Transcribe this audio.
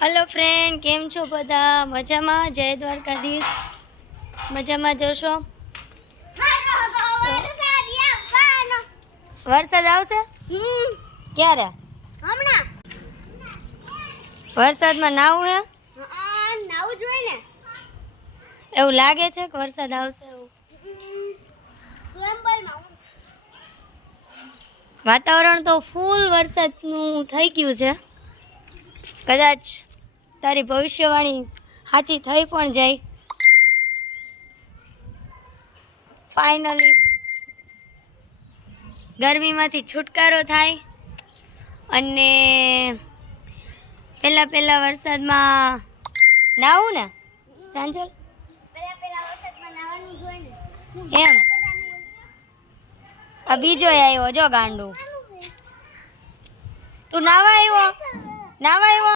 Hello friend, केम छो बधा? मजामां? जय द्वारकाधीश। मजामां जशो? वरसाद आवशे? क्यारे? हमणा वरसादमां नाવું હે? નાવું જોઈએ ને. એવું લાગે છે કે વરસાદ આવશે એવું? વાતાવરણ તો ફૂલ વરસાદનું થઈ ગયું છે. કદાચ તારી ભવિષ્યવાણી સાચી થઈ પણ જાય. ફાઇનલી ગરમીમાંથી છુટકારો થાય અને પહેલા વરસાદમાં નાવું ને પ્રાંજલ? પેલા વરસાદમાં નાવાનું જોઈએ ને. એમ આ બીજો આવ્યો જો ગાંડું. તું નાવા આવ્યો?